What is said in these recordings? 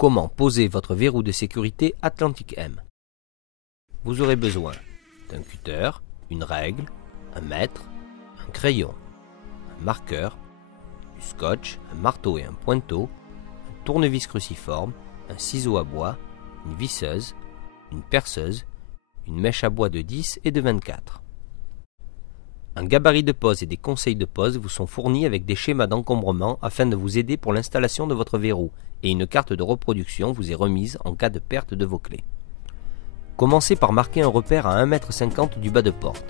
Comment poser votre verrou de sécurité Atlantic M. Vous aurez besoin d'un cutter, une règle, un mètre, un crayon, un marqueur, du scotch, un marteau et un pointeau, un tournevis cruciforme, un ciseau à bois, une visseuse, une perceuse, une mèche à bois de 10 et de 24. Un gabarit de pose et des conseils de pose vous sont fournis avec des schémas d'encombrement afin de vous aider pour l'installation de votre verrou et une carte de reproduction vous est remise en cas de perte de vos clés. Commencez par marquer un repère à 1,50 m du bas de porte.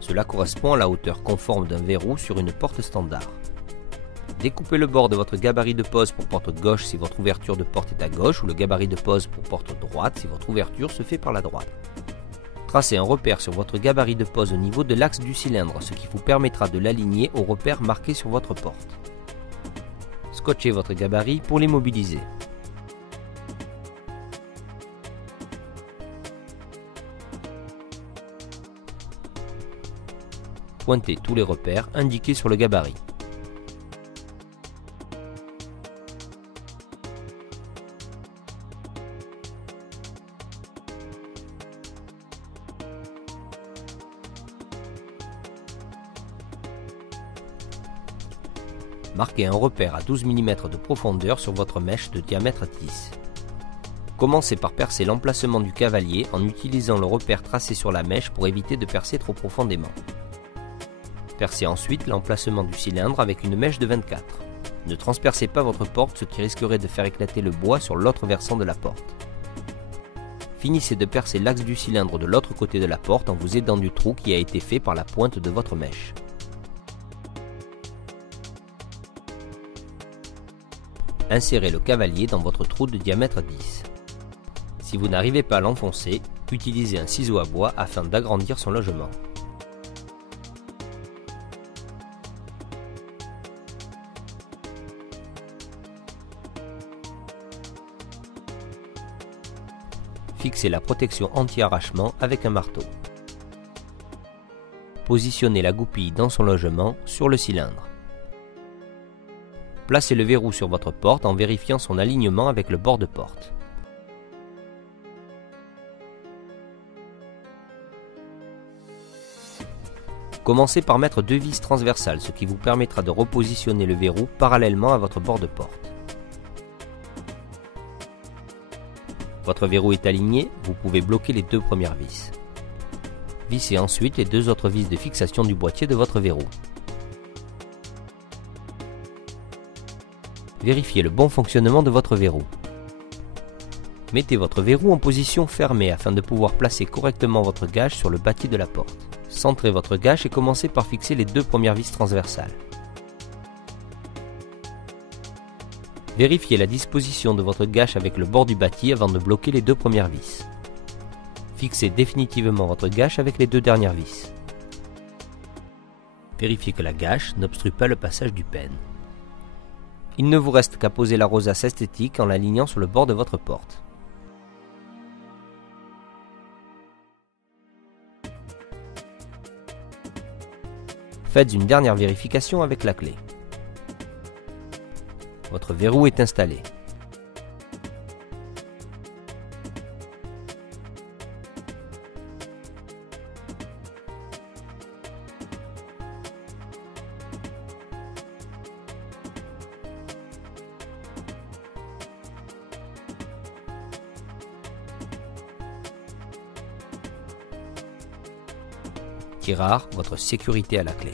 Cela correspond à la hauteur conforme d'un verrou sur une porte standard. Découpez le bord de votre gabarit de pose pour porte gauche si votre ouverture de porte est à gauche ou le gabarit de pose pour porte droite si votre ouverture se fait par la droite. Tracez un repère sur votre gabarit de pose au niveau de l'axe du cylindre, ce qui vous permettra de l'aligner au repère marqué sur votre porte. Scotchez votre gabarit pour l'immobiliser. Pointez tous les repères indiqués sur le gabarit. Marquez un repère à 12 mm de profondeur sur votre mèche de diamètre 10. Commencez par percer l'emplacement du cavalier en utilisant le repère tracé sur la mèche pour éviter de percer trop profondément. Percez ensuite l'emplacement du cylindre avec une mèche de 24. Ne transpercez pas votre porte, ce qui risquerait de faire éclater le bois sur l'autre versant de la porte. Finissez de percer l'axe du cylindre de l'autre côté de la porte en vous aidant du trou qui a été fait par la pointe de votre mèche. Insérez le cavalier dans votre trou de diamètre 10. Si vous n'arrivez pas à l'enfoncer, utilisez un ciseau à bois afin d'agrandir son logement. Fixez la protection anti-arrachement avec un marteau. Positionnez la goupille dans son logement sur le cylindre. Placez le verrou sur votre porte en vérifiant son alignement avec le bord de porte. Commencez par mettre 2 vis transversales, ce qui vous permettra de repositionner le verrou parallèlement à votre bord de porte. Votre verrou est aligné, vous pouvez bloquer les 2 premières vis. Vissez ensuite les 2 autres vis de fixation du boîtier de votre verrou. Vérifiez le bon fonctionnement de votre verrou. Mettez votre verrou en position fermée afin de pouvoir placer correctement votre gâche sur le bâti de la porte. Centrez votre gâche et commencez par fixer les 2 premières vis transversales. Vérifiez la disposition de votre gâche avec le bord du bâti avant de bloquer les 2 premières vis. Fixez définitivement votre gâche avec les 2 dernières vis. Vérifiez que la gâche n'obstrue pas le passage du pêne. Il ne vous reste qu'à poser la rosace esthétique en l'alignant sur le bord de votre porte. Faites une dernière vérification avec la clé. Votre verrou est installé. Kirard, votre sécurité à la clé.